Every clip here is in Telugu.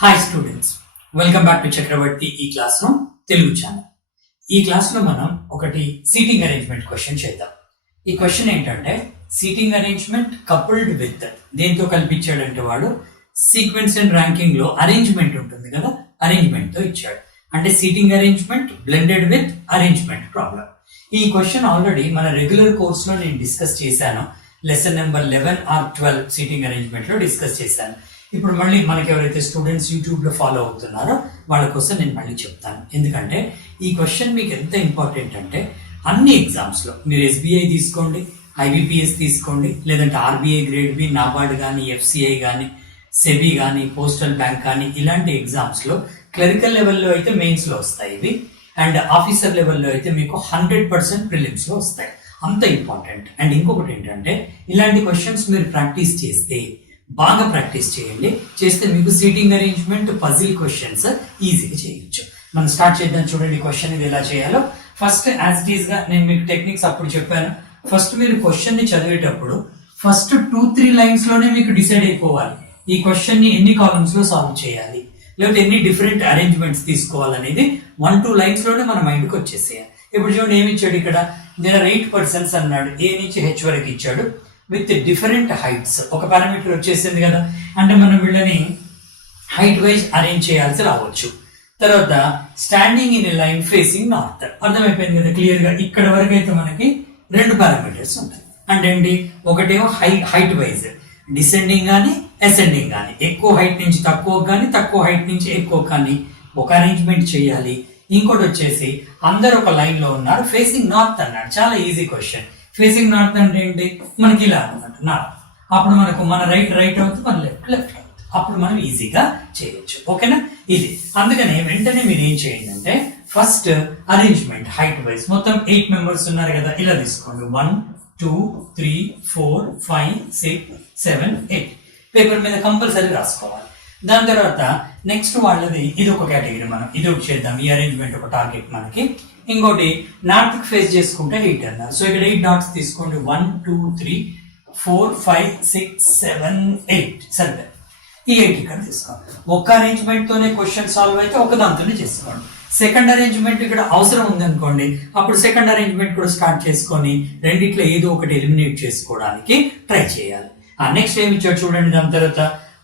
Hi students, welcome back to Chakravarthi ఈ క్లాస్ లో తెలుగు ఛానల్. ఈ క్లాస్ లో మనం ఒకటి సీటింగ్ అరేంజ్మెంట్ క్వశ్చన్ చేద్దాం. ఈ క్వశ్చన్ ఏంటంటే సీటింగ్ అరేంజ్మెంట్ కపుల్డ్ విత్ దేంతో కల్పించాడంటే వాడు సీక్వెన్స్ అండ్ ర్యాంకింగ్ లో అరేంజ్మెంట్ ఉంటుంది కదా, అరేంజ్మెంట్ తో ఇచ్చాడు. అంటే seating arrangement blended with arrangement problem. ఈ క్వశ్చన్ ఆల్రెడీ మన రెగ్యులర్ కోర్స్ లో నేను డిస్కస్ చేశాను. Lesson number 11 or 12 seating arrangement లో డిస్కస్ చేశాను. ఇప్పుడు మళ్ళీ మనకి ఎవరైతే స్టూడెంట్స్ యూట్యూబ్ లో ఫాలో అవుతున్నారో వాళ్ళ కోసం నేను మళ్ళీ చెప్తాను. ఎందుకంటే ఈ క్వశ్చన్ మీకు ఎంత ఇంపార్టెంట్ అంటే అన్ని ఎగ్జామ్స్ లో మీరు SBI తీసుకోండి, IBPS తీసుకోండి, లేదంటే RBI గ్రేడ్ బి, నాబార్డ్ కానీ, FCI కానీ, సెబీ కానీ, పోస్టల్ బ్యాంక్ కానీ, ఇలాంటి ఎగ్జామ్స్ లో క్లరికల్ లెవెల్లో అయితే మెయిన్స్ లో వస్తాయి ఇవి, అండ్ ఆఫీసర్ లెవెల్లో అయితే మీకు 100% ప్రిలిమ్స్ లో వస్తాయి. అంత ఇంపార్టెంట్. అండ్ ఇంకొకటి ఏంటంటే ఇలాంటి క్వశ్చన్స్ మీరు ప్రాక్టీస్ చేస్తే, బాగా ప్రాక్టీస్ చేయండి, చేస్తే మీకు సీటింగ్ అరేంజ్మెంట్ పజిల్ క్వశ్చన్స్ ఈజీగా చేయొచ్చు. మనం స్టార్ట్ చేద్దాం. చూడండి క్వశ్చన్ ఇది ఎలా చేయాలో. ఫస్ట్ యాజ్ ఇట్ ఈస్ గా నేను మీకు టెక్నిక్స్ అప్పుడు చెప్పాను. ఫస్ట్ మీరు క్వశ్చన్ ని చదివేటప్పుడు ఫస్ట్ 2-3 లైన్స్ లోనే మీకు డిసైడ్ అయిపోవాలి ఈ క్వశ్చన్ ని ఎన్ని కాలమ్స్ లో సాల్వ్ చేయాలి, లేకపోతే ఎన్ని డిఫరెంట్ అరేంజ్మెంట్స్ తీసుకోవాలనేది 1-2 లైన్స్ లోనే మన మైండ్ కి వచ్చేసేయాలి. ఇప్పుడు చూడండి ఏమి ఇచ్చాడు ఇక్కడ, దేర్ ఆర్ 8 పర్సన్స్ అన్నాడు. A నుంచి H వరకు ఇచ్చాడు విత్ డిఫరెంట్ హైట్స్. ఒక పారామీటర్ వచ్చేసింది కదా, అంటే మనం వీళ్ళని హైట్ వైజ్ అరేంజ్ చేయాల్సి రావచ్చు. తర్వాత standing in a line facing north. అర్థమైపోయింది కదా క్లియర్ గా. ఇక్కడ వరకు అయితే మనకి 2 పారామీటర్స్ ఉంటాయి. అంటే ఏంటి, ఒకటేమో హైట్ వైజ్ డిసెండింగ్ కానీ అసెండింగ్ కానీ, ఎక్కువ హైట్ నుంచి తక్కువ కానీ, తక్కువ హైట్ నుంచి ఎక్కువ కానీ ఒక అరేంజ్మెంట్ చేయాలి. ఇంకోటి వచ్చేసి అందరు ఒక లైన్ లో ఉన్నారు, ఫేసింగ్ నార్త్ అన్నాడు. చాలా ఈజీ క్వశ్చన్. ఫేసింగ్ నార్త్ అంటే ఏంటి, మనకి ఇలా అన్నమాట నార్త్. అప్పుడు మనకు మన రైట్ అవుతుంది, మన లెఫ్ట్ అవుతుంది. అప్పుడు మనం ఈజీగా చేయొచ్చు. ఓకేనా, ఇది. అందుకని వెంటనే మీరు ఏం చేయండి అంటే ఫస్ట్ అరేంజ్మెంట్ హైట్ వైజ్ మొత్తం 8 మెంబర్స్ ఉన్నారు కదా, ఇలా తీసుకోండి. 1 2 3 4 5 6 7 8 పేపర్ మీద కంపల్సరీ రాసుకోవాలి. దాని తర్వాత నెక్స్ట్ వాళ్ళది ఇది ఒక కేటగిరీ, మనం ఇది ఒకటి చేద్దాం. ఈ అరేంజ్మెంట్ ఒక టార్గెట్ మనకి. ఇంకోటి నార్త్ కి ఫేస్ చేసుకుంటే 8 అన్నారు. సో ఇక్కడ 8 డాట్స్ తీసుకోండి. 1 2 3 4 5 6 7 8 సరే, ఈ 8 ఇక్కడ తీసుకోండి. ఒక్క అరేంజ్మెంట్ తోనే క్వశ్చన్ సాల్వ్ అయితే ఒక దాంతోనే చేసుకోండి. సెకండ్ అరేంజ్మెంట్ ఇక్కడ అవసరం ఉంది అనుకోండి, అప్పుడు సెకండ్ అరేంజ్మెంట్ కూడా స్టార్ట్ చేసుకొని రెండిట్లో ఏదో ఒకటి ఎలిమినేట్ చేసుకోవడానికి ట్రై చేయాలి. నెక్స్ట్ ఏమి ఇచ్చాడు చూడండి. దాని తర్వాత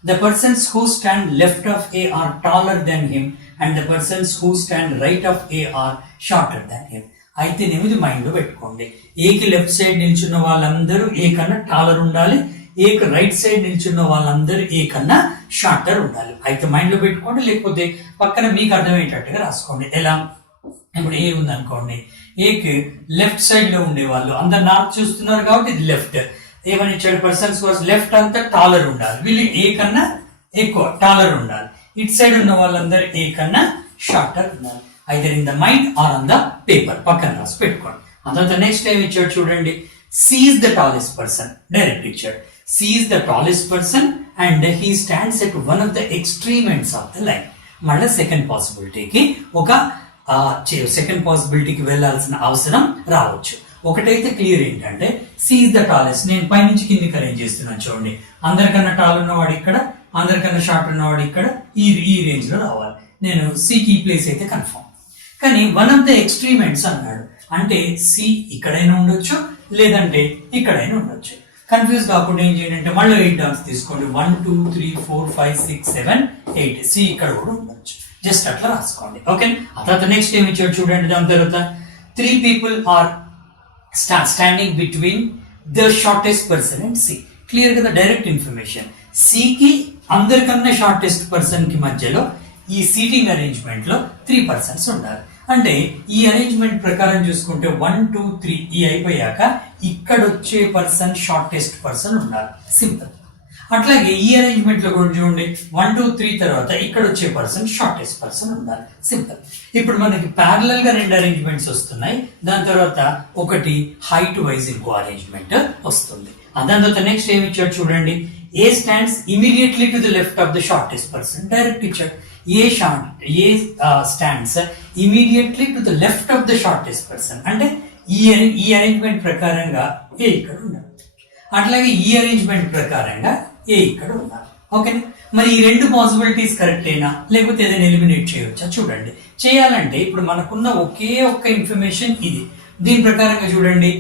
the persons who stand left of A are taller than him and the persons who stand right of A are shorter than him. అయితే ఇది మైండ్ లో పెట్టుకోండి. ఏకి లెఫ్ట్ సైడ్ నిల్చున్న వాళ్ళందరూ ఏ కన్నా టాలర్ ఉండాలి, ఏకి రైట్ సైడ్ నిల్చున్న వాళ్ళందరూ ఏ కన్నా షార్టర్ ఉండాలి. అయితే మైండ్ లో పెట్టుకోండి, లేకపోతే పక్కన మీకు అర్థమయ్యేటట్టుగా రాసుకోండి. ఎలా, ఇప్పుడు ఏ ఉంది అనుకోండి, ఏకి లెఫ్ట్ సైడ్ లో ఉండే వాళ్ళు అందరు నార్త్ చూస్తున్నారు కాబట్టి ఇది లెఫ్ట్. ఏమని ఇచ్చాడు, పర్సన్స్ వాజ్ లెఫ్ట్ అంతా టాలర్ ఉండాలి, వీళ్ళు ఏ కన్నా ఎక్కువ టాలర్ ఉండాలి. ఇట్ సైడ్ ఉన్న వాళ్ళందరూ ఏ కన్నా షార్టర్ ఉండాలి. Either in the mind or on the paper పక్కన రాసి పెట్టుకోండి. అంత నెక్స్ట్ టైం ఇచ్చాడు చూడండి, C is the tallest person. Direct ఇచ్చాడు, C is the tallest person and he stands at one of the extreme ends of the line. మళ్ళీ సెకండ్ పాసిబిలిటీకి వెళ్లాల్సిన అవసరం రావచ్చు. ఒకటైతే క్లియర్ ఏంటంటే సీజ్ ద టాలెస్ట్. నేను పైనుంచి కిందికి అరేంజ్ చేస్తున్నాను చూడండి. అందరికన్నా టాల్ ఉన్నవాడు ఇక్కడ, అందరికన్నా షార్ట్ ఉన్నవాడు ఇక్కడ, ఈ రేంజ్ లో రావాలి. నేను సికి ఈ ప్లేస్ అయితే కన్ఫర్మ్. కానీ one of the extreme ends అన్నాడు, అంటే సి ఇక్కడైనా ఉండొచ్చు, లేదంటే ఇక్కడైనా ఉండొచ్చు. కన్ఫ్యూజ్ కాకుండా ఏం చేయండి అంటే మళ్ళీ 8 డాట్స్ తీసుకోండి. 1 2 3 4 5 6 7 8 సి ఇక్కడ కూడా ఉండొచ్చు. జస్ట్ అట్లా రాసుకోండి. ఓకే, ఆ తర్వాత నెక్స్ట్ ఏమి ఇచ్చాడు చూడండి. దాని తర్వాత 3 people are standing between the shortest person and C. Clear కదా, డైరెక్ట్ ఇన్ఫర్మేషన్. సి కి అందరికన్నా షార్టెస్ట్ పర్సన్ కి మధ్యలో ఈ సీటింగ్ అరేంజ్మెంట్ లో 3 పర్సన్స్ ఉండాలి. అంటే ఈ అరేంజ్మెంట్ ప్రకారం చూసుకుంటే 1 2 3 ఈ అయిపోయాక ఇక్కడ వచ్చే పర్సన్ షార్టెస్ట్ పర్సన్ ఉండాలి. సింపుల్. అట్లాగే ఈ అరేంజ్మెంట్ లో కూడా చూడండి, 1 2 3 తర్వాత ఇక్కడ వచ్చే పర్సన్ షార్టెస్ట్ పర్సన్ ఉండాలి. సింపుల్. ఇప్పుడు మనకి ప్యారలల్ గా 2 అరేంజ్మెంట్స్ వస్తున్నాయి. దాని తర్వాత ఒకటి హైట్ వైజ్ ఇంకో అరేంజ్మెంట్ వస్తుంది. దాని తర్వాత నెక్స్ట్ ఏమి ఇచ్చాడు చూడండి, A stands immediately to the left of the shortest person. Direct ఇచ్చాడు, A stands immediately to the left of the shortest person. అంటే ఈ అరేంజ్మెంట్ ప్రకారంగా ఏ ఇక్కడ ఉండాలి, అట్లాగే ఈ అరేంజ్మెంట్ ప్రకారంగా ఏ ఇక్కడ ఉండాలి. ఓకే, మరి ఈ రెండు పాసిబిలిటీస్ కరెక్టేనా లేకపోతే ఏదైనా ఎలిమినేట్ చేయవచ్చా చూడండి. చేయాలంటే ఇప్పుడు మనకున్న ఒకే ఒక్క ఇన్ఫర్మేషన్ ఇది. దీని ప్రకారంగా చూడండి,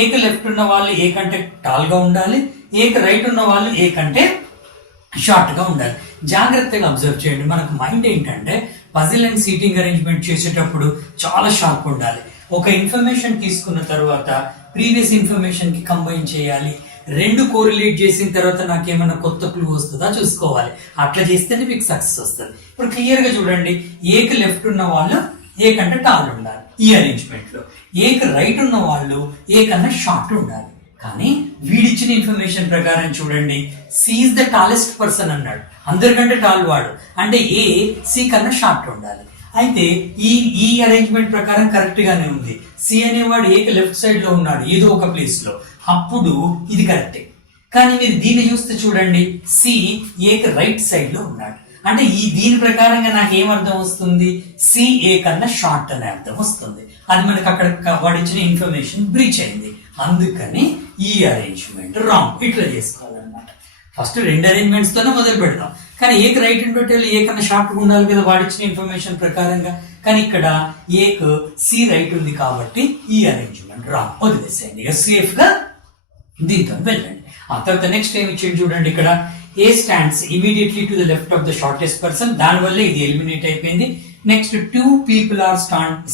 ఏక లెఫ్ట్ ఉన్న వాళ్ళు ఏ కంటే టాల్ గా ఉండాలి, ఏక రైట్ ఉన్న వాళ్ళు ఏ కంటే షార్ట్ గా ఉండాలి. జాగ్రత్తగా అబ్జర్వ్ చేయండి. మనకు మైండ్ ఏంటంటే పజిల్ అండ్ సీటింగ్ అరేంజ్మెంట్ చేసేటప్పుడు చాలా షార్ప్ ఉండాలి. ఒక ఇన్ఫర్మేషన్ తీసుకున్న తర్వాత ప్రీవియస్ ఇన్ఫర్మేషన్ కి కంబైన్ చేయాలి. రెండు కోరిలేట్ చేసిన తర్వాత నాకేమైనా కొత్త క్లూ వస్తుందా చూసుకోవాలి. అట్లా చేస్తేనే మీకు సక్సెస్ వస్తుంది. ఇప్పుడు క్లియర్ గా చూడండి, ఏక లెఫ్ట్ ఉన్న వాళ్ళు ఏ కంటే టాల్ ఉండాలి ఈ అరేంజ్మెంట్ లో, ఏక రైట్ ఉన్న వాళ్ళు ఏ కన్నా షార్ట్ ఉండాలి. కానీ వీడిచ్చిన ఇన్ఫర్మేషన్ ప్రకారం చూడండి, C is the tallest person అన్నాడు, అందరికంటే టాల్ వాడు, అంటే ఏ సి కన్నా షార్ట్ ఉండాలి. అయితే ఈ అరేంజ్మెంట్ ప్రకారం కరెక్ట్ గానే ఉంది. సి అనేవాడు ఏక లెఫ్ట్ సైడ్ లో ఉన్నాడు ఏదో ఒక ప్లేస్ లో, అప్పుడు ఇది కరెక్టే. కానీ మీరు దీన్ని చూస్తే చూడండి, సి ఏక రైట్ సైడ్ లో ఉన్నాడు, అంటే దీని ప్రకారంగా నాకు ఏం అర్థం వస్తుంది, సి ఏ కన్నా షార్ట్ అనే అర్థం వస్తుంది. అది మనకు అక్కడ వాడిచ్చిన ఇన్ఫర్మేషన్ బ్రీచ్ అయింది. అందుకని ఈ అరేంజ్మెంట్ రాంగ్. ఇట్లా చేసుకోవాలన్నమాట. ఫస్ట్ రెండు అరేంజ్మెంట్స్ తోనే మొదలు పెడతాం, కానీ ఏక రైట్ అండ్ పెట్టాలి, ఏ కన్నా షార్ట్ ఉండాలి కదా వాడిచ్చిన ఇన్ఫర్మేషన్ ప్రకారంగా. కానీ ఇక్కడ ఏక్ సి రైట్ ఉంది కాబట్టి ఈ అరేంజ్మెంట్ రాంగ్, వదిలేసేయండి. ఇక సేఫ్ గా దీంతో వెళ్ళండి. ఆ తర్వాత నెక్స్ట్ ఏం ఇచ్చింది చూడండి, ఇక్కడ A stands immediately to the left of the shortest person, దానివల్ల ఇది ఎలిమినేట్ అయిపోయింది. Next 2 people are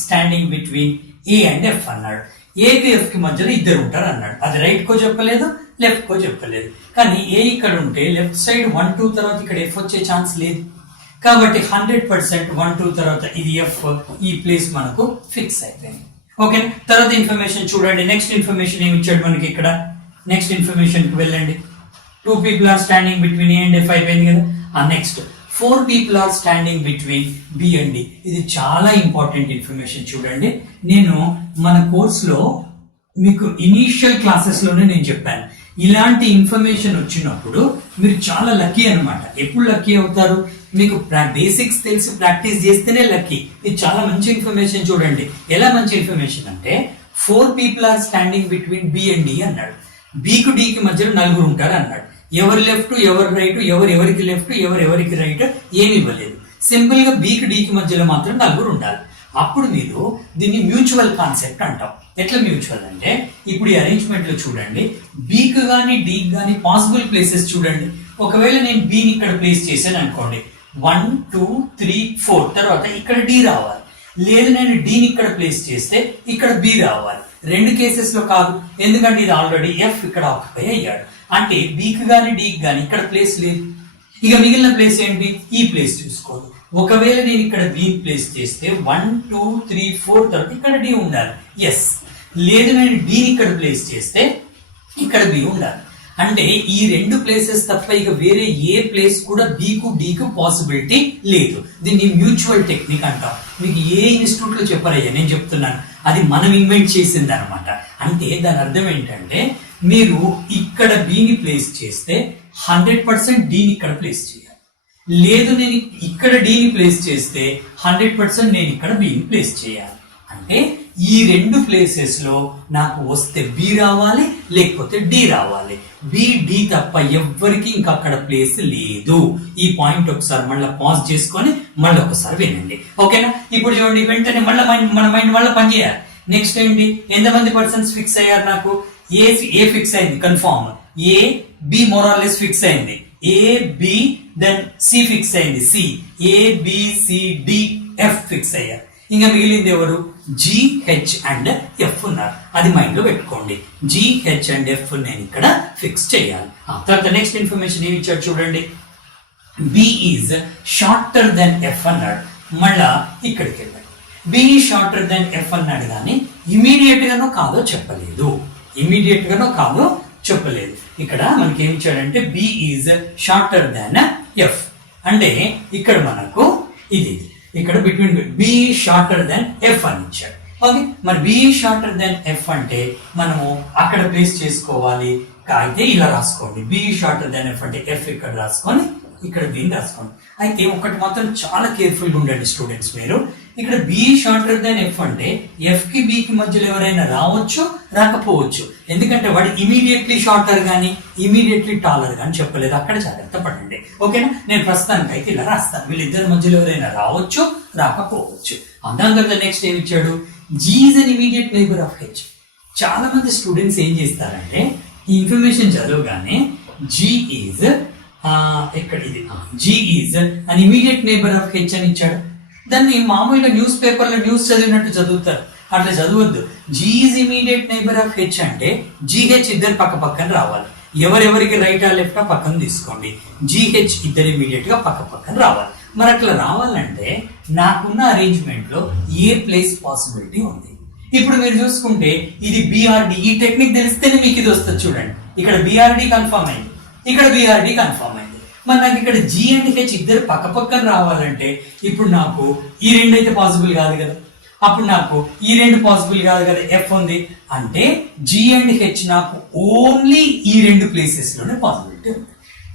standing between A and F అన్నాడు. ఏ కి ఎఫ్ కి మధ్యలో ఇద్దరు ఉంటారు అన్నాడు. అది రైట్ కో చెప్పలేదు, లెఫ్ట్ కో చెప్పలేదు. కానీ ఏ ఇక్కడ ఉంటే లెఫ్ట్ సైడ్ 1 2 తర్వాత ఇక్కడ ఎఫ్ వచ్చే ఛాన్స్ లేదు కాబట్టి 100% 1 2 తర్వాత ఇది ఎఫ్, ఈ ప్లేస్ మనకు ఫిక్స్ అయిపోయింది. ఓకే, తర్వాత ఇన్ఫర్మేషన్ చూడండి. నెక్స్ట్ ఇన్ఫర్మేషన్ ఏమి ఇచ్చాడు మనకి ఇక్కడ. నెక్స్ట్ ఇన్ఫర్మేషన్ కి వెళ్ళండి. 2 people are standing between A and F అయిపోయింది కదా. ఆ next 4 people are standing between B and D. ఇది చాలా ఇంపార్టెంట్ ఇన్ఫర్మేషన్ చూడండి. నేను మన కోర్సులో మీకు ఇనీషియల్ క్లాసెస్ లోనే నేను చెప్పాను, ఇలాంటి ఇన్ఫర్మేషన్ వచ్చినప్పుడు మీరు చాలా లక్కీ అన్నమాట. ఎప్పుడు లక్కీ అవుతారు, మీకు బేసిక్స్ తెలిసి ప్రాక్టీస్ చేస్తేనే లక్కీ. ఇది చాలా మంచి ఇన్ఫర్మేషన్ చూడండి. ఎలా మంచి ఇన్ఫర్మేషన్ అంటే 4 people are standing between B and D అన్నాడు. బికు డికి మధ్యలో నలుగురు ఉంటారు అన్నాడు. ఎవరు లెఫ్ట్ ఎవరు రైట్, ఎవరికి లెఫ్ట్ ఎవరికి రైట్ ఏమి ఇవ్వలేదు. సింపుల్ గా బికి డికి మధ్యలో మాత్రం నలుగురు ఉండాలి. అప్పుడు మీరు దీన్ని మ్యూచువల్ కాన్సెప్ట్ అంటాం. ఎట్లా మ్యూచువల్ అంటే ఇప్పుడు ఈ అరేంజ్మెంట్ లో చూడండి, బికి గానీ డికి గానీ పాసిబుల్ ప్లేసెస్ చూడండి. ఒకవేళ నేను బిని ఇక్కడ ప్లేస్ చేశాను అనుకోండి, 1 2 3 4 తర్వాత ఇక్కడ డి రావాలి. లేదు నేను డిని ఇక్కడ ప్లేస్ చేస్తే ఇక్కడ బి రావాలి. రెండు కేసెస్ లో కాదు, ఎందుకంటే ఇది ఆల్రెడీ ఎఫ్ ఇక్కడ ఆక్యుపై అయ్యాడు. అంటే బికి గానీ డికి గానీ ఇక్కడ ప్లేస్ లేదు. ఇక మిగిలిన ప్లేస్ ఏంటి, ఈ ప్లేస్ చూసుకోవాలి. ఒకవేళ నేను ఇక్కడ బి ప్లేస్ చేస్తే 1 2 3 4 తర్వాత ఇక్కడ డి ఉండాలి. ఎస్, లేదు నేను డిని ఇక్కడ ప్లేస్ చేస్తే ఇక్కడ బి ఉండాలి. అంటే ఈ రెండు ప్లేసెస్ తప్ప ఇక వేరే ఏ ప్లేస్ కూడా బికు డికు పాసిబిలిటీ లేదు. దీన్ని మ్యూచువల్ టెక్నిక్ అంటాం. మీకు ఏ ఇన్స్టిట్యూట్ లో చెప్పరయ్యా, నేను చెప్తున్నాను, అది మనం ఇన్వెంట్ చేసింది అనమాట. అంటే దాని అర్థం ఏంటంటే మీరు ఇక్కడ బిని ప్లేస్ చేస్తే 100% డిని ఇక్కడ ప్లేస్ చేయాలి. లేదు నేను ఇక్కడ డిని ప్లేస్ చేస్తే 100% నేను ఇక్కడ బిని ప్లేస్ చేయాలి. అంటే ఈ రెండు ప్లేసెస్ లో నాకు వస్తే బి రావాలి, లేకపోతే డి రావాలి. బి డి తప్ప ఎవ్వరికి ఇంకా అక్కడ ప్లేస్ లేదు. ఈ పాయింట్ ఒకసారి మళ్ళీ పాజ్ చేసుకొని మళ్ళీ ఒకసారి వినండి. ఓకేనా? ఇప్పుడు చూడండి, వెంటనే మళ్ళీ మన మైండ్ మళ్ళీ పనిచేయాలి. నెక్స్ట్ ఏంటి, ఎంతమంది పర్సన్స్ ఫిక్స్ అయ్యారు నాకు? ఏ ఫిక్స్ అయింది కన్ఫర్మ్, ఏ బి మోరాల్లెస్ ఫిక్స్ అయింది, A B then C fix అయింది, C A B C D F fix అయ్యారు. ఇంకా మిగిలింది ఎవరు? జి హెచ్ అండ్ ఎఫ్ ఉన్నారు. అది మైండ్ లో పెట్టుకోండి. జి హెచ్ అండ్ ఎఫ్ నేను ఇక్కడ ఫిక్స్ చేయాలి. ఆ తర్వాత నెక్స్ట్ ఇన్ఫర్మేషన్ ఏమి ఇచ్చాడు చూడండి, B is shorter than F అన్నాడు. మళ్ళా ఇక్కడికి వెళ్ళాడు. బి షార్టర్ దెన్ ఎఫ్ అన్నాడు, కానీ ఇమీడియట్ గానో కాదో చెప్పలేదు. ఇక్కడ మనకి ఏమి ఇచ్చాడంటే B is shorter than F అంటే ఇక్కడ మనకు ఇది ఇక్కడ between B shorter than F అని ఇచ్చాడు. ఓకే, మరి బి షార్టర్ దెన్ ఎఫ్ అంటే మనము అక్కడ ప్లేస్ చేసుకోవాలి. అయితే ఇలా రాసుకోండి, బి షార్టర్ దెన్ ఎఫ్ అంటే ఎఫ్ ఇక్కడ రాసుకొని ఇక్కడ బిని రాసుకోండి. అయితే ఒకటి మాత్రం చాలా కేర్ఫుల్ గా ఉండండి స్టూడెంట్స్, మీరు ఇక్కడ బి షార్టర్ దెన్ ఎఫ్ అంటే ఎఫ్ కి బి కి మధ్యలో ఎవరైనా రావచ్చు రాకపోవచ్చు, ఎందుకంటే వాడు ఇమీడియట్లీ షార్టర్ గానీ ఇమీడియట్లీ టాలర్ గానీ చెప్పలేదు, అక్కడ జాగ్రత్త పడండి. ఓకేనా, నేను ప్రస్తుతానికి అయితే ఇలా రాస్తాను, వీళ్ళిద్దరి మధ్యలో ఎవరైనా రావచ్చు రాకపోవచ్చు. దాని తర్వాత నెక్స్ట్ ఏమి ఇచ్చాడు, G is an immediate neighbour of H. చాలా మంది స్టూడెంట్స్ ఏం చేస్తారంటే ఈ ఇన్ఫర్మేషన్ చదవగానే జీ ఈజ్ ఇక్కడ ఇది G is an immediate neighbour of H అని ఇచ్చాడు. దాన్ని మామూలుగా న్యూస్ పేపర్లో న్యూస్ చదివినట్టు చదువుతారు, అట్లా చదవద్దు. G is immediate neighbour of H అంటే జీహెచ్ ఇద్దరు పక్క పక్కన రావాలి, ఎవరెవరికి రైటా లెఫ్టా పక్కన తీసుకోండి, జీహెచ్ ఇద్దరు ఇమీడియట్ గా పక్క పక్కన రావాలి. మరి అట్లా రావాలంటే నాకున్న అరేంజ్మెంట్ లో ఏ ప్లేస్ పాసిబిలిటీ ఉంది. ఇప్పుడు మీరు చూసుకుంటే ఇది బిఆర్డి, ఈ టెక్నిక్ తెలిస్తేనే మీకు ఇది వస్తుంది. చూడండి, ఇక్కడ బిఆర్డి కన్ఫర్మ్ అయింది, ఇక్కడ బిఆర్డి కన్ఫర్మ్ అయింది. మరి నాకు ఇక్కడ జీ అండ్ హెచ్ ఇద్దరు పక్క పక్కన రావాలంటే ఇప్పుడు నాకు ఈ రెండు అయితే పాసిబుల్ కాదు కదా, అప్పుడు నాకు ఈ రెండు పాసిబుల్ కాదు కదా, ఎఫ్ ఉంది అంటే జీ అండ్ హెచ్ నాకు ఓన్లీ ఈ రెండు ప్లేసెస్ లోనే పాసిబిలిటీ ఉంది.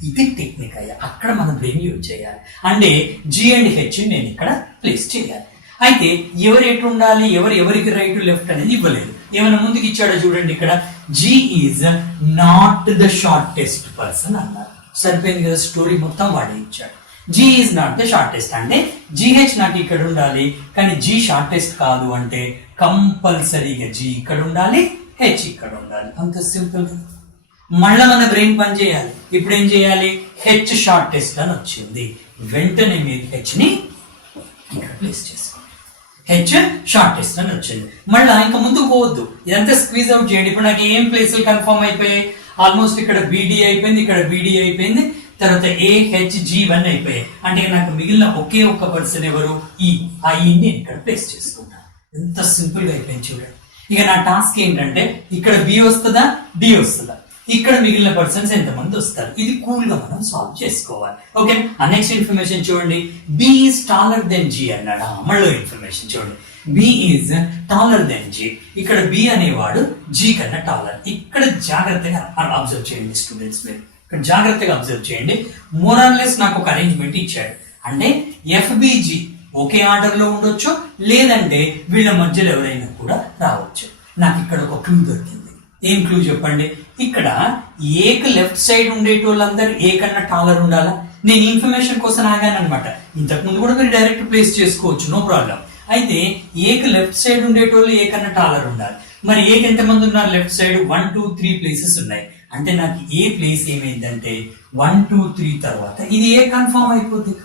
ఇది టెక్నిక్ అయ్యా, అక్కడ మనం బ్రెయిన్ యూజ్ చేయాలి. అంటే జీ అండ్ హెచ్ నేను ఇక్కడ ప్లేస్ చేయాలి. అయితే ఎవరు ఎటు ఉండాలి, ఎవరికి రైట్ లెఫ్ట్ అనేది ఇవ్వలేదు, ఏమైనా ముందుకు ఇచ్చాడో చూడండి. ఇక్కడ G is not the shortest person అన్నారు, సరిపోయింది కదా, స్టోరీ మొత్తం వాడే ఇచ్చాడు. G is not the shortest అంటే జీహెచ్ నాకు ఇక్కడ ఉండాలి, కానీ జీ షార్టెస్ట్ కాదు అంటే కంపల్సరీగా జీ ఇక్కడ ఉండాలి, హెచ్ ఇక్కడ ఉండాలి. అంత సింపుల్. మళ్ళా మన బ్రెయిన్ పని చేయాలి. ఇప్పుడు ఏం చేయాలి, హెచ్ షార్టెస్ట్ అని వచ్చింది, వెంటనే మీరు హెచ్ ని ఇక్కడ ప్లేస్ చేసుకోండి. హెచ్ షార్టెస్ట్ అని వచ్చింది. మళ్ళీ ఇంకా ముందుకు పోవద్దు, ఇదంతా స్క్వీజ్ అవుట్ చేయండి. ఇప్పుడు నాకు ఏం ప్లేసులు కన్ఫర్మ్ అయిపోయాయి, ఆల్మోస్ట్ ఇక్కడ బిడి అయిపోయింది, ఇక్కడ బిడి అయిపోయింది, తర్వాత AHG1 అయిపోయాయి. అంటే నాకు మిగిలిన ఒకే ఒక్క పర్సన్ ఎవరు, ఈ నేను ఇక్కడ ప్లేస్ చేసుకుంటాను. ఎంత సింపుల్ గా అయిపోయింది చూడండి. ఇక నా టాస్క్ ఏంటంటే ఇక్కడ బి వస్తుందా డి వస్తుందా, ఇక్కడ మిగిలిన పర్సన్స్ ఎంతమంది వస్తారు, ఇది కూల్ గా మనం సాల్వ్ చేసుకోవాలి. ఓకే, నెక్స్ట్ ఇన్ఫర్మేషన్ చూడండి, B is taller than G అన్నాడు. మళ్ళీ ఇన్ఫర్మేషన్ చూడండి, B is taller than G. ఇక్కడ బి అనేవాడు జీ కన్నా టాలర్. ఇక్కడ జాగ్రత్తగా అబ్జర్వ్ చేయండి స్టూడెంట్స్, మీరు ఇక్కడ జాగ్రత్తగా అబ్జర్వ్ చేయండి. మోరాల్లెస్ నాకు ఒక అరేంజ్మెంట్ ఇచ్చాడు, అంటే ఎఫ్బిజి ఒకే ఆర్డర్ లో ఉండొచ్చు, లేదంటే వీళ్ళ మధ్యలో ఎవరైనా కూడా రావచ్చు. నాకు ఇక్కడ ఒక క్లూ దొరికింది. ఏం క్లూ చెప్పండి, ఇక్కడ ఏక్ లెఫ్ట్ సైడ్ ఉండేటోళ్ళందరూ ఏ కన్నా టాలర్ ఉండాలా. నేను ఇన్ఫర్మేషన్ కోసం ఆగాను అనమాట, ఇంతకు ముందు కూడా మీరు డైరెక్ట్ ప్లేస్ చేసుకోవచ్చు, నో ప్రాబ్లం. అయితే ఏక్ లెఫ్ట్ సైడ్ ఉండేటోళ్ళు ఏ కన్నా టాలర్ ఉండాలి. మరి ఏక్ ఎంతమంది ఉన్నారు లెఫ్ట్ సైడ్, 1 2 3 ప్లేసెస్ ఉన్నాయి. అంటే నాకు ఏ ప్లేస్ ఏమైందంటే 1 2 3 తర్వాత ఇది ఏ కన్ఫర్మ్ అయిపోతుంది,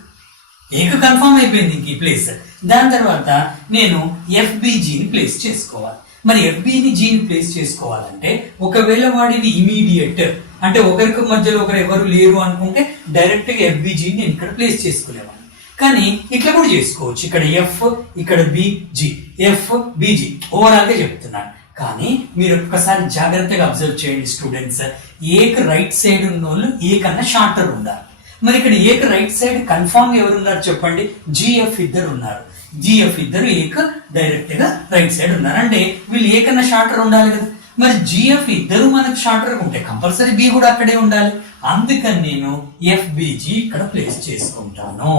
ఏక కన్ఫర్మ్ అయిపోయింది ఇంక ఈ ప్లేస్. దాని తర్వాత నేను ఎఫ్బిజిని ప్లేస్ చేసుకోవాలి. మరి ఎఫ్బిని జీని ప్లేస్ చేసుకోవాలంటే ఒకవేళ వాడిది ఇమీడియట్ అంటే ఒకరికి మధ్యలో ఒకరు ఎవరు లేరు అనుకుంటే డైరెక్ట్ గా ఎఫ్బిజిని నేను ఇక్కడ ప్లేస్ చేసుకునేవాడిని. కానీ ఇట్లా కూడా చేసుకోవచ్చు, ఇక్కడ ఎఫ్ ఇక్కడ బిజి, ఎఫ్ బిజి ఓవరాల్ గా చెప్తున్నాను. కానీ మీరు ఒక్కసారి జాగ్రత్తగా అబ్జర్వ్ చేయండి స్టూడెంట్స్, ఏక రైట్ సైడ్ ఉన్న వాళ్ళు ఏ కన్నా షార్టర్ ఉండాలి. మరి ఇక్కడ ఏక రైట్ సైడ్ కన్ఫామ్ ఎవరు ఉన్నారు చెప్పండి, జిఎఫ్ ఇద్దరు ఉన్నారు. జిఎఫ్ ఇద్దరు ఏక డైరెక్ట్ గా రైట్ సైడ్ ఉన్నారు, అంటే వీళ్ళు ఏ కన్నా షార్టర్ ఉండాలి కదా. మరి జిఎఫ్ ఇద్దరు మనకు షార్టర్ ఉంటే కంపల్సరీ బి కూడా అక్కడే ఉండాలి. అందుకని నేను ఎఫ్బిజి ఇక్కడ ప్లేస్ చేసుకుంటాను.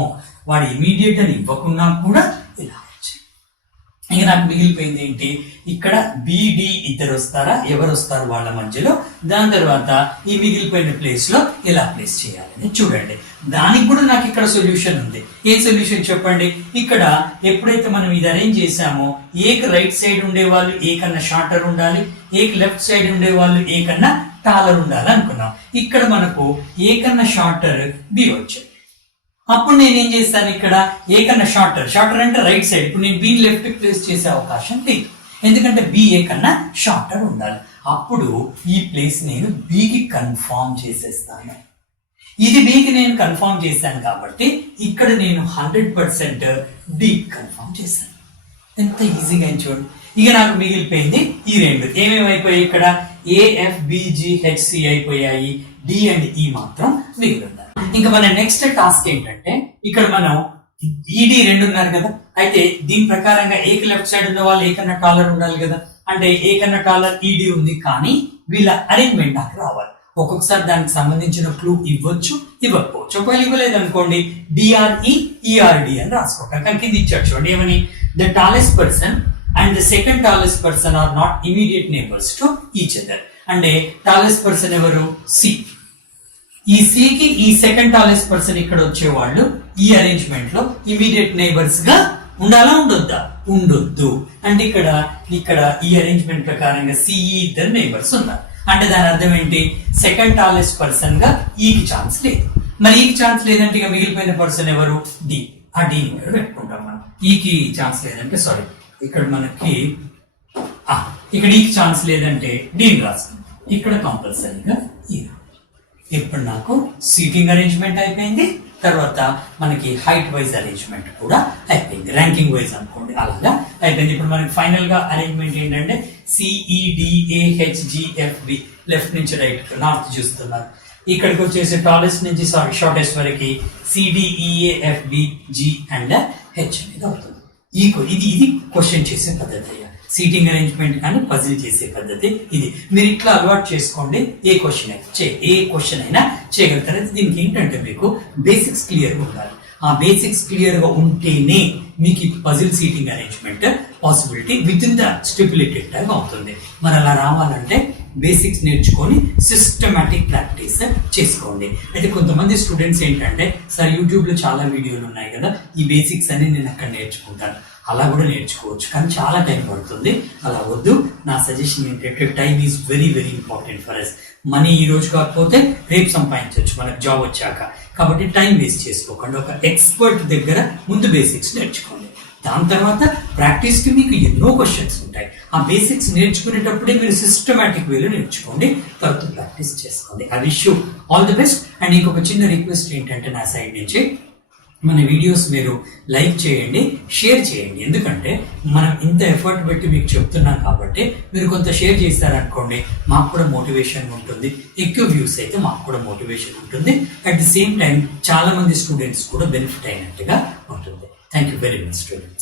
వాడు ఇమీడియట్ అని ఇవ్వకున్నా కూడా ఇలా వచ్చి ఇక నాకు మిగిలిపోయింది ఏంటి, ఇక్కడ బిడి ఇద్దరు వస్తారా, ఎవరు వస్తారు వాళ్ళ మధ్యలో. దాని తర్వాత ఈ మిగిలిపోయిన ప్లేస్ లో ఎలా ప్లేస్ చేయాలని చూడండి. దానికి కూడా నాకు ఇక్కడ సొల్యూషన్ ఉంది. ఏ సొల్యూషన్ చెప్పండి, ఇక్కడ ఎప్పుడైతే మనం ఇది అరేంజ్ చేసామో ఏక రైట్ సైడ్ ఉండే వాళ్ళు ఏ కన్నా షార్టర్ ఉండాలి, ఏక లెఫ్ట్ సైడ్ ఉండే వాళ్ళు ఏ కన్నా టాలర్ ఉండాలి అనుకున్నాం. ఇక్కడ మనకు ఏ కన్నా షార్టర్ బి వచ్చాయి. అప్పుడు నేనేం చేస్తాను, ఇక్కడ ఏ కన్నా షార్టర్ అంటే రైట్ సైడ్. ఇప్పుడు నేను బి లెఫ్ట్ ప్లేస్ చేసే అవకాశం లేదు, ఎందుకంటే బి ఏ కన్నా షార్టర్ ఉండాలి. అప్పుడు ఈ ప్లేస్ నేను బికి కన్ఫామ్ చేసేస్తాను. ఇది బికి నేను కన్ఫామ్ చేశాను కాబట్టి ఇక్కడ నేను 100% డి కన్ఫామ్ చేశాను. ఎంత ఈజీగా చూడండి. ఇక నాకు మిగిలిపోయింది ఈ రెండు. ఏమేమైపోయాయి ఇక్కడ, ఏఎఫ్బిజిహెచ్సి అయిపోయాయి, డి అండ్ ఈ మాత్రం మిగిలి ఉన్నారు. ఇంకా మన నెక్స్ట్ టాస్క్ ఏంటంటే, ఇక్కడ మనం ఈడి రెండు ఉన్నారు కదా, అయితే దీని ప్రకారంగా ఏక లెఫ్ట్ సైడ్ ఉన్న వాళ్ళు ఏకన్నా టాలర్ ఉండాలి కదా, అంటే ఏకన్నా టాలర్ ఈడి ఉంది, కానీ వీళ్ళ అరేంజ్మెంట్ నాకు రావాలి. ఒక్కొక్కసారి దానికి సంబంధించిన క్లూ ఇవ్వచ్చు, ఇవ్వకపోవచ్చు. ఒకవేళ ఇవ్వలేదు అనుకోండి, డిఆర్ఈ ఈఆర్డి అని రాసుకోవాలి. కానీ కింద ఇచ్చాడు చూడండి, ఏమని the tallest person and the second tallest person are not immediate neighbours to each other. అంటే టాలెస్ట్ పర్సన్ ఎవరు? సి. ఈ సి కి ఈ సెకండ్ టాలెస్ట్ పర్సన్ ఇక్కడ వచ్చేవాళ్ళు ఈ అరేంజ్మెంట్ లో ఇమీడియట్ నేబర్స్ గా ఉండాలా ఉండొద్దా? ఉండొద్దు. అంటే ఇక్కడ ఈ అరేంజ్మెంట్ ప్రకారంగా సిఈ ఇద్దరు నేబర్స్ ఉన్నారు. అంటే దాని అర్థం ఏంటి? సెకండ్ టాలెస్ట్ పర్సన్ గా ఈకి ఛాన్స్ లేదు. మరి ఈకి ఛాన్స్ లేదంటే ఇక మిగిలిపోయిన పర్సన్ ఎవరు? డి. ఆ డీని ఇక్కడ పెట్టుకుంటాం మనం. ఈకి ఛాన్స్ లేదంటే సారీ ఇక్కడ మనకి ఇక్కడ ఈకి ఛాన్స్ లేదంటే డీని రాస్తుంది. ఇక్కడ కంపల్సరీగా ఈ. ఇప్పుడు నాకు సీటింగ్ అరేంజ్మెంట్ అయిపోయింది. తర్వాత మనకి హైట్ వైజ్ అరేంజ్మెంట్ కూడా అయిపోయింది. ర్యాంకింగ్ వైజ్ అనుకోండి అలాగా అయిపోయింది. ఇప్పుడు మనకి ఫైనల్ గా అరేంజ్మెంట్ ఏంటంటే సిఈడిఏహెచ్జిఎఫ్బి లెఫ్ట్ నుంచి రైట్ నార్త్ చూస్తున్నారు. ఇక్కడికి వచ్చేసి టాలెస్ట్ నుంచి షార్టెస్ట్ వరకు సిడిఈఏఎఫ్బి జి అండ్ హెచ్ అనేది అవుతుంది. ఇది క్వశ్చన్ చేసే పద్ధతి. సీటింగ్ అరేంజ్మెంట్ కానీ పజిల్ చేసే పద్ధతి ఇది. మీరు ఇట్లా అలవాటు చేసుకోండి. ఏ క్వశ్చన్ అయినా చేయగలుగుతారు. దీనికి ఏంటంటే మీకు బేసిక్స్ క్లియర్ గా ఉండాలి. ఆ బేసిక్స్ క్లియర్ గా ఉంటేనే మీకు puzzle seating arrangement possibility with in the stipulated time అవుతుంది. మరి అలా రావాలంటే బేసిక్స్ నేర్చుకొని సిస్టమాటిక్ ప్రాక్టీస్ చేసుకోండి. అయితే కొంతమంది స్టూడెంట్స్ ఏంటంటే సార్ యూట్యూబ్ లో చాలా వీడియోలు ఉన్నాయి కదా, ఈ బేసిక్స్ అని నేను అక్కడ నేర్చుకుంటాను. అలా కూడా నేర్చుకోవచ్చు, కానీ చాలా టైం పడుతుంది. అలా వద్దు. నా సజెషన్ ఏంటంటే time is very very important for us. Money ఈ రోజు కాకపోతే రేపు సంపాదించవచ్చు మనకు జాబ్ వచ్చాక. కాబట్టి టైం వేస్ట్ చేసుకోకండి. ఒక ఎక్స్పర్ట్ దగ్గర ముందు బేసిక్స్ నేర్చుకోండి. దాని తర్వాత ప్రాక్టీస్ కి మీకు ఎన్నో క్వశ్చన్స్ ఉంటాయి. ఆ బేసిక్స్ నేర్చుకునేటప్పుడే మీరు సిస్టమాటిక్ వేలో నేర్చుకోండి. తర్వాత ప్రాక్టీస్ చేసుకోండి. I wish you all the best. And ఇంకొక చిన్న రిక్వెస్ట్ ఏంటంటే నా సైడ్ నుంచి మన వీడియోస్ మీరు లైక్ చేయండి, షేర్ చేయండి. ఎందుకంటే మనం ఇంత ఎఫర్ట్ పెట్టి మీకు చెప్తున్నాం కాబట్టి మీరు కొంత షేర్ చేస్తారనుకోండి, మాకు కూడా మోటివేషన్ ఉంటుంది. ఎక్కువ వ్యూస్ అయితే మాకు కూడా మోటివేషన్ ఉంటుంది. అట్ ది సేమ్ టైం చాలా మంది స్టూడెంట్స్ కూడా బెనిఫిట్ అయినట్టుగా ఉంటుంది. Thank you very much students.